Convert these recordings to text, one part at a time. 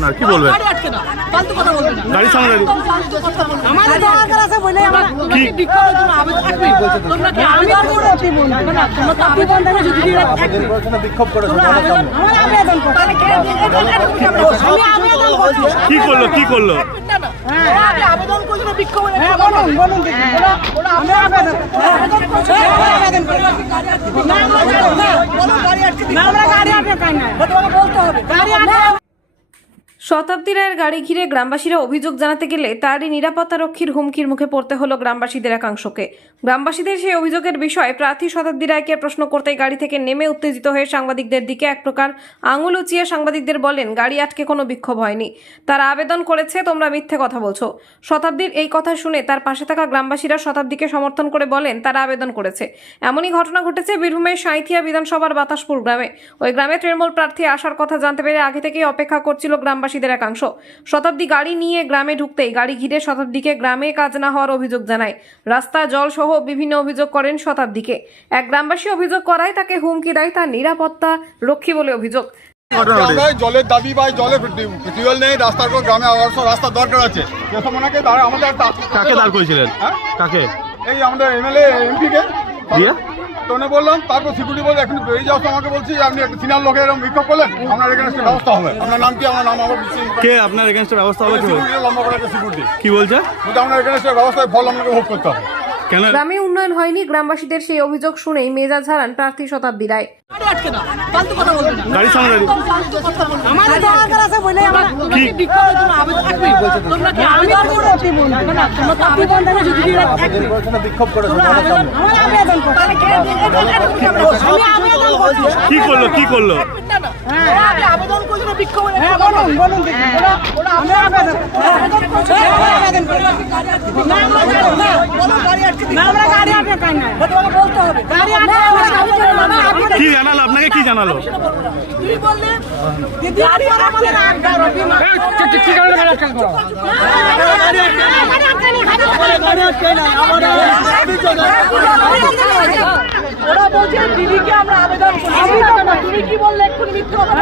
আপনার কি বলবেন? গাড়ির সামনে কি? করল? কি করল? আমরা গাড়ি না বলো গাড়ি আটকে না আমরা গাড়ি আটকে না বলতে হবে। গাড়ি আটকে শতাব্দী রায়ের গাড়ি ঘিরে গ্রামবাসীরা অভিযোগ জানাতে গেলে তারই নিরাপত্তা রক্ষীর হুমকির মুখে পড়তে হলো গ্রামবাসীদের একাংশকে। গ্রামবাসীদের সেই অভিযোগের বিষয়ে প্রার্থী শতাব্দী রায়কে প্রশ্ন করতেই গাড়ি থেকে নেমে উত্তেজিত হয়ে সাংবাদিকদের দিকে এক প্রকার আঙুল উঁচিয়ে সাংবাদিকদের বলেন, গাড়ি আটকে কোনো বিক্ষোভ হয়নি। তারা আবেদন করেছে, তোমরা মিথ্যে কথা বলছো। শতাব্দীর এই কথা শুনে তার পাশে থাকা গ্রামবাসীরা শতাব্দীকে সমর্থন করে বলেন, তারা আবেদন করেছে। এমনই ঘটনা ঘটেছে বীরভূমের সাঁইথিয়া বিধানসভার বাতাসপুর গ্রামে। ওই গ্রামে তৃণমূল প্রার্থী আসার কথা জানতে পেরে আগে থেকেই অপেক্ষা করছিল গ্রামবাসীদের একাংশ। শতাব্দী গাড়ি নিয়ে গ্রামে ঢুকতেই গাড়ি ঘিরে শতাব্দীকে গ্রামে কাজ না হওয়ার অভিযোগ জানায়। রাস্তা জল সহ বিভিন্ন অভিযোগ করেন শতাব্দীকে। এক গ্রামবাসী অভিযোগ করায় তাকে হুমকি দেয় তার নিরাপত্তা রক্ষী বলে অভিযোগ। গ্রামে জলের দাবি বা জলের টিউবওয়েল নেই রাস্তার কোনো গ্রামে অবশ্য রাস্তার দরকার আছে। যেসব ওনাকে আমাদের কাকে দাঁড় করেছিলেন হ্যাঁ? কাকে? এই আমাদের এমএলএ এমপিকে দিয়ে? তো উনি বললাম তারপর সিকিউরিটি বলে এখন বেরিয়ে যাও সময় আমাকে বলছি যে আপনি একটা সিনিয়র লোকের এরকম বিক্ষোভ করলেন আপনার এগেনস্টে ব্যবস্থা হবে। আপনার নাম কি? আমার নাম আমার কে আপনার এগেনস্টে ব্যবস্থা হবে লম্বা করে একটা সিকিউরিটি কি বলছে? আপনার এগেনস্টে ব্যবস্থায় ফল আপনাকে ভোগ করতে হবে। গ্রামে উন্নয়ন হয়নি গ্রামবাসীদের সেই অভিযোগ শুনেই মেজাজ হারান প্রার্থী শতাব্দী রায়। কি? করল কি করল? আবেদন করেছিল বিক্ষোভের হ্যাঁ বলুন বলুন আমরা আমরা আমরা আমরা কি জানালো আপনাকে কি জানালো তুই বলছে দিদিকে আমরা আবেদন করি তুমি কি বললে এক্ষুনি মিথ্যে কথা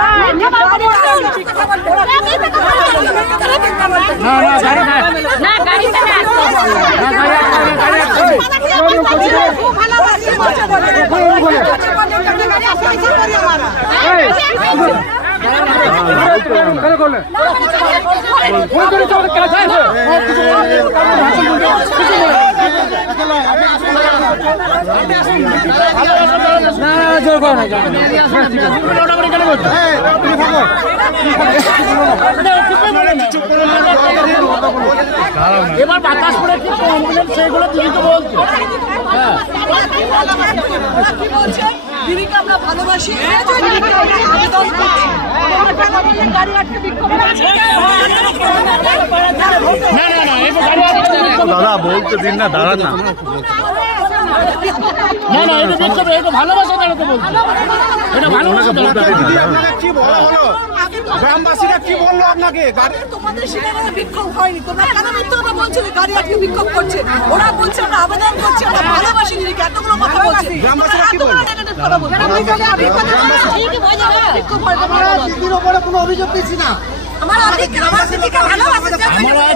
না গাড়িতে না এবার বাতাস পড়ে কি অ্যাম্বুলেন্স সেগুলো তুমি তো বলছো দিদিকে আমরা ভালোবাসি আবেদন করছি তোমরা কেন বললে গাড়ি আটকে বিক্ষোভ করছে? দাদা বলতে দিন না দাঁড়ান না। না না এটা বিক্ষোভ এটা ভালোবাসা জানাতে বলছি। এটা ভালোবাসা দিদি আপনাকে কি বলা হলো? গ্রামবাসীরা কি বলল আপনাকে? তোমাদের সেখানে বিক্ষোভ হয়নি। তোমরা কেন মিথ্যে কথা বলছিলে গাড়ি আটকে বিক্ষোভ করছে ওরা বলছে আমরা আবেদন করছি আমরা ভালোবাসি দিদিকে এতগুলো কথা বলছে। গ্রামবাসীরা কি বলছে? কথা বলছে। বিক্ষোভ হয় তোমরা দিদির উপরে কোনো অভিযোগ দিচ্ছি না আমার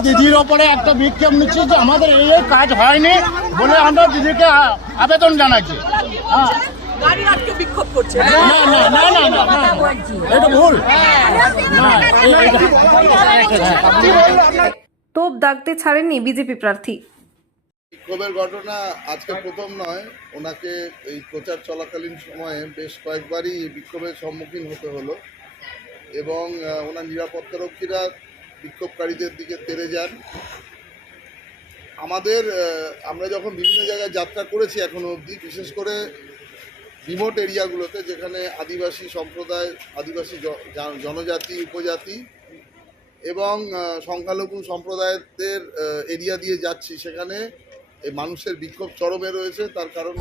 দিদির ওপরে একটা বিক্ষোভ নিচ্ছি যে আমাদের এই এই কাজ হয়নি বলে আমরা দিদিকে আবেদন জানাচ্ছি হ্যাঁ। গাড়ি আটকে বিক্ষোভ করছে না না না না না না এটা ভুল না এ- এটা- তোপ দাগতে ছাড়েননি বিজেপি প্রার্থী বিক্ষোভের ঘটনা আজকে প্রথম নয় ওনাকে এই প্রচার চলাকালীন সময়ে বেশ কয়েকবারই বিক্ষোভের সম্মুখীন হতে হলো এবং ওনার নিরাপত্তারক্ষীরা বিক্ষোভকারীদের দিকে তেড়ে যান। আমাদের আমরা যখন বিভিন্ন জায়গায় যাত্রা করেছি এখনও অবধি, বিশেষ করে রিমোট এরিয়াগুলোতে যেখানে আদিবাসী সম্প্রদায়, আদিবাসী জনজাতি, উপজাতি এবং সংখ্যালঘু সম্প্রদায়দের এরিয়া দিয়ে যাচ্ছি, সেখানে এই মানুষের বিক্ষোভ চরমে রয়েছে, তার কারণ